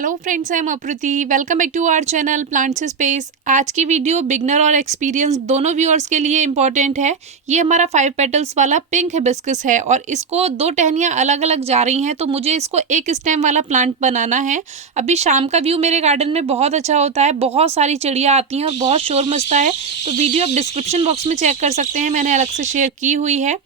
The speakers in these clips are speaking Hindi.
Hello friends, I am Aprati. Welcome back to our channel plants space. आज की वीडियो बिगनर और एक्सपीरियंस दोनों व्यूअर्स के लिए इंपॉर्टेंट है। ये हमारा 5 पेटल्स वाला पिंक हिबिस्कस है और इसको 2 टहनियाँ अलग अलग जा रही हैं, तो मुझे इसको एक स्टेम वाला प्लांट बनाना है। अभी शाम का व्यू मेरे गार्डन में बहुत अच्छा होता है, बहुत सारी चिड़िया आती हैं और बहुत शोर मचता है। तो वीडियो आप डिस्क्रिप्शन बॉक्स में चेक कर सकते हैं, मैंने अलग से शेयर की हुई है।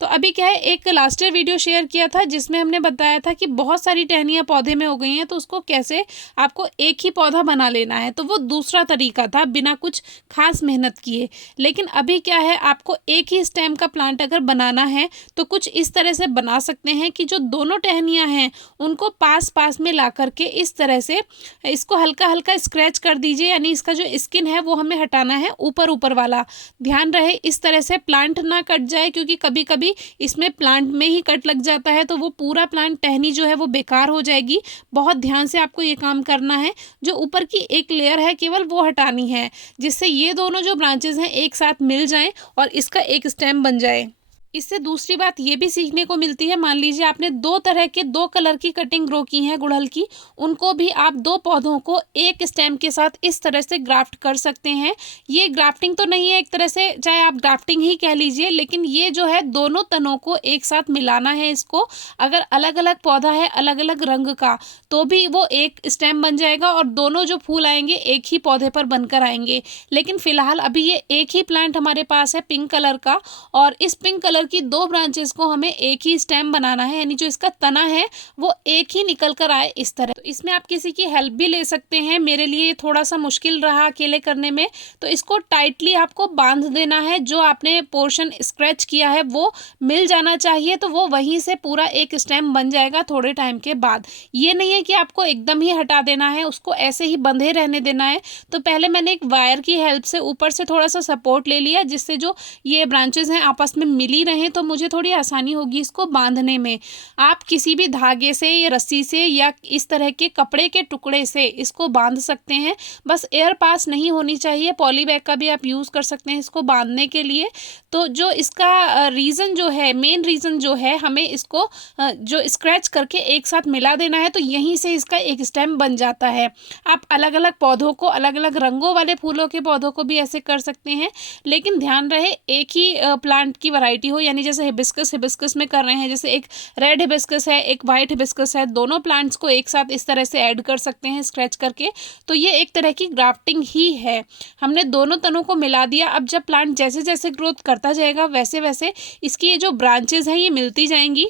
तो अभी क्या है, एक लास्ट ईयर वीडियो शेयर किया था जिसमें हमने बताया था कि बहुत सारी टहनियाँ पौधे में हो गई हैं, तो उसको कैसे आपको एक ही पौधा बना लेना है। तो वो दूसरा तरीका था बिना कुछ खास मेहनत किए। लेकिन अभी क्या है, आपको एक ही स्टेम का प्लांट अगर बनाना है तो कुछ इस तरह से बना सकते हैं कि जो दोनों टहनियाँ हैं उनको पास पास में ला करके इस तरह से इसको हल्का हल्का स्क्रैच कर दीजिए, यानी इसका जो स्किन है वो हमें हटाना है, ऊपर ऊपर वाला। ध्यान रहे इस तरह से प्लांट ना कट जाए, क्योंकि कभी कभी इसमें प्लांट में ही कट लग जाता है तो वो पूरा प्लांट टहनी जो है वो बेकार हो जाएगी। बहुत ध्यान से आपको ये काम करना है। जो ऊपर की एक लेयर है केवल वो हटानी है, जिससे ये दोनों जो ब्रांचेस हैं एक साथ मिल जाएं और इसका एक स्टेम बन जाए। इससे दूसरी बात ये भी सीखने को मिलती है, मान लीजिए आपने 2 तरह के 2 कलर की कटिंग ग्रो की है गुड़हल की, उनको भी आप 2 पौधों को एक स्टेम के साथ इस तरह से ग्राफ्ट कर सकते हैं। ये ग्राफ्टिंग तो नहीं है एक तरह से, चाहे आप ग्राफ्टिंग ही कह लीजिए, लेकिन ये जो है दोनों तनों को एक साथ मिलाना है इसको। अगर अलग अलग पौधा है अलग अलग रंग का तो भी वो एक स्टेम बन जाएगा और दोनों जो फूल आएंगे एक ही पौधे पर बनकर आएंगे। लेकिन फिलहाल अभी ये एक ही प्लांट हमारे पास है पिंक कलर का, और इस पिंक कलर की 2 ब्रांचेस को हमें एक ही स्टेम बनाना है, यानी जो इसका तना है वो एक ही निकल कर आए इस तरह। तो इसमें आप किसी की हेल्प भी ले सकते हैं। मेरे लिए थोड़ा सा मुश्किल रहा अकेले करने में, तो इसको टाइटली आपको बांध देना है। जो आपने पोर्शन स्क्रैच किया है वो मिल जाना चाहिए, तो वो वहीं से पूरा एक स्टेम बन जाएगा थोड़े टाइम के बाद। ये नहीं है कि आपको एकदम ही हटा देना है, उसको ऐसे ही बंधे रहने देना है। तो पहले मैंने एक वायर की हेल्प से ऊपर से थोड़ा सा सपोर्ट ले लिया, जिससे जो ये ब्रांचेस हैं आपस में मिली रहें, तो मुझे थोड़ी आसानी होगी इसको बांधने में। आप किसी भी धागे से या रस्सी से या इस तरह के कपड़े के टुकड़े से इसको बांध सकते हैं, बस एयर पास नहीं होनी चाहिए। पॉली बैग का भी आप यूज़ कर सकते हैं इसको बांधने के लिए। तो जो इसका रीज़न जो है, मेन रीज़न जो है, हमें इसको जो स्क्रैच करके एक साथ मिला देना है, तो यहीं से इसका एक स्टेम बन जाता है। आप अलग अलग पौधों को, अलग अलग रंगों वाले फूलों के पौधों को भी ऐसे कर सकते हैं, लेकिन ध्यान रहे एक ही प्लांट की वैरायटी हो। यानी जैसे हिबिस्कस में कर रहे हैं, जैसे एक रेड हिबिस्कस है एक वाइट हिबिस्कस है, दोनों प्लांट्स को एक साथ इस तरह से ऐड कर सकते हैं स्क्रैच करके। तो ये एक तरह की ग्राफ्टिंग ही है। हमने दोनों तनों को मिला दिया। अब जब प्लांट जैसे जैसे ग्रोथ करता जाएगा वैसे वैसे इसकी ये जो ब्रांचेज हैं ये मिलती जाएंगी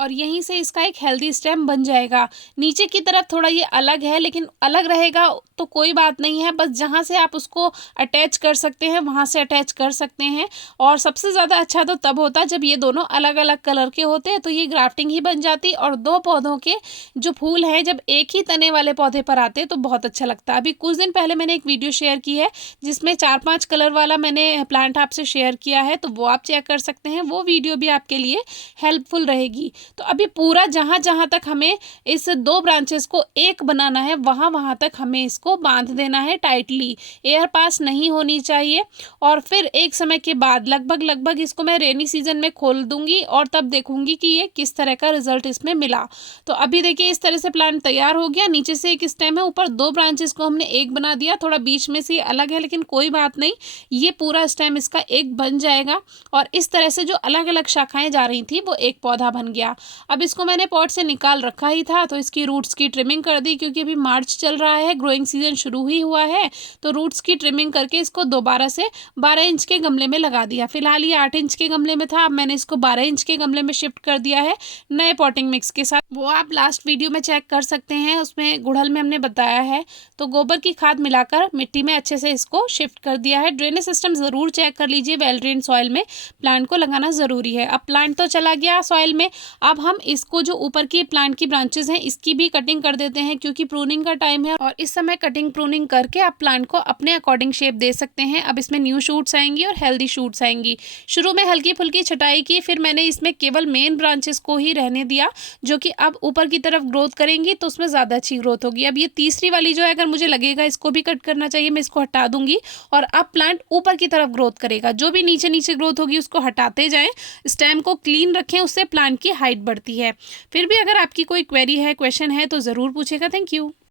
और यहीं से इसका एक हेल्दी स्टेम बन जाएगा। नीचे की तरफ थोड़ा ये अलग है, लेकिन अलग रहेगा तो कोई बात नहीं है, बस जहाँ से आप उसको अटैच कर सकते हैं वहाँ से अटैच कर सकते हैं। और सबसे ज़्यादा अच्छा तो तब होता जब ये दोनों अलग अलग कलर के होते, तो ये ग्राफ्टिंग ही बन जाती और 2 पौधों के जो फूल हैं जब एक ही तने वाले पौधे पर आते तो बहुत अच्छा लगता। अभी कुछ दिन पहले मैंने एक वीडियो शेयर की है जिसमें 4-5 कलर वाला मैंने प्लांट आपसे शेयर किया है, तो वो आप चेक कर सकते हैं। वो वीडियो भी आपके लिए हेल्पफुल रहेगी। तो अभी पूरा जहाँ जहाँ तक हमें इस 2 ब्रांचेस को एक बनाना है वहाँ वहाँ तक हमें इसको बांध देना है टाइटली, एयर पास नहीं होनी चाहिए। और फिर एक समय के बाद लगभग इसको मैं रेनी सीजन में खोल दूंगी और तब देखूंगी कि ये किस तरह का रिजल्ट इसमें मिला। तो अभी देखिए इस तरह से प्लांट तैयार हो गया। नीचे से एक स्टेम है, ऊपर 2 ब्रांचेस को हमने एक बना दिया। थोड़ा बीच में से अलग है लेकिन कोई बात नहीं, ये पूरा स्टेम इसका एक बन जाएगा और इस तरह से जो अलग अलग शाखाएं जा रही थी वो एक पौधा बन गया। अब इसको मैंने पॉट से निकाल रखा ही था, तो इसकी रूट्स की ट्रिमिंग कर दी, क्योंकि अभी मार्च चल रहा है, ग्रोइंग सीजन शुरू ही हुआ है। तो रूट्स की ट्रिमिंग करके इसको दोबारा से 12 इंच के गमले में लगा दिया। फिलहाल ये 8 इंच के गमले में था, अब मैंने इसको 12 इंच के गमले में शिफ्ट कर दिया है नए पॉटिंग मिक्स के साथ। वो आप लास्ट वीडियो में चेक कर सकते हैं, उसमें गुड़हल में हमने बताया है। तो गोबर की खाद मिलाकर मिट्टी में अच्छे से इसको शिफ्ट कर दिया है। ड्रेनेज सिस्टम ज़रूर चेक कर लीजिए, वेल ड्रेन सॉइल में प्लांट को लगाना ज़रूरी है। अब प्लांट तो चला गया सॉइल में, अब हम इसको जो ऊपर की प्लांट की ब्रांचेस हैं इसकी भी कटिंग कर देते हैं, क्योंकि प्रूनिंग का टाइम है और इस समय कटिंग प्रूनिंग करके आप प्लांट को अपने अकॉर्डिंग शेप दे सकते हैं। अब इसमें न्यू शूट्स आएंगी और हेल्दी शूट्स आएंगी। शुरू में हल्की फुल्की छटाई की, फिर मैंने इसमें केवल मेन ब्रांचेस को ही रहने दिया, जो कि अब ऊपर की तरफ ग्रोथ करेंगी तो उसमें ज़्यादा अच्छी ग्रोथ होगी। अब ये तीसरी वाली जो है, अगर मुझे लगेगा इसको भी कट करना चाहिए, मैं इसको हटा दूंगी और अब प्लांट ऊपर की तरफ ग्रोथ करेगा। जो भी नीचे नीचे ग्रोथ होगी उसको हटाते जाएं, स्टेम को क्लीन रखें, उससे प्लांट की हाइट बढ़ती है। फिर भी अगर आपकी कोई क्वेरी है, क्वेश्चन है तो ज़रूर पूछेगा। Thank you.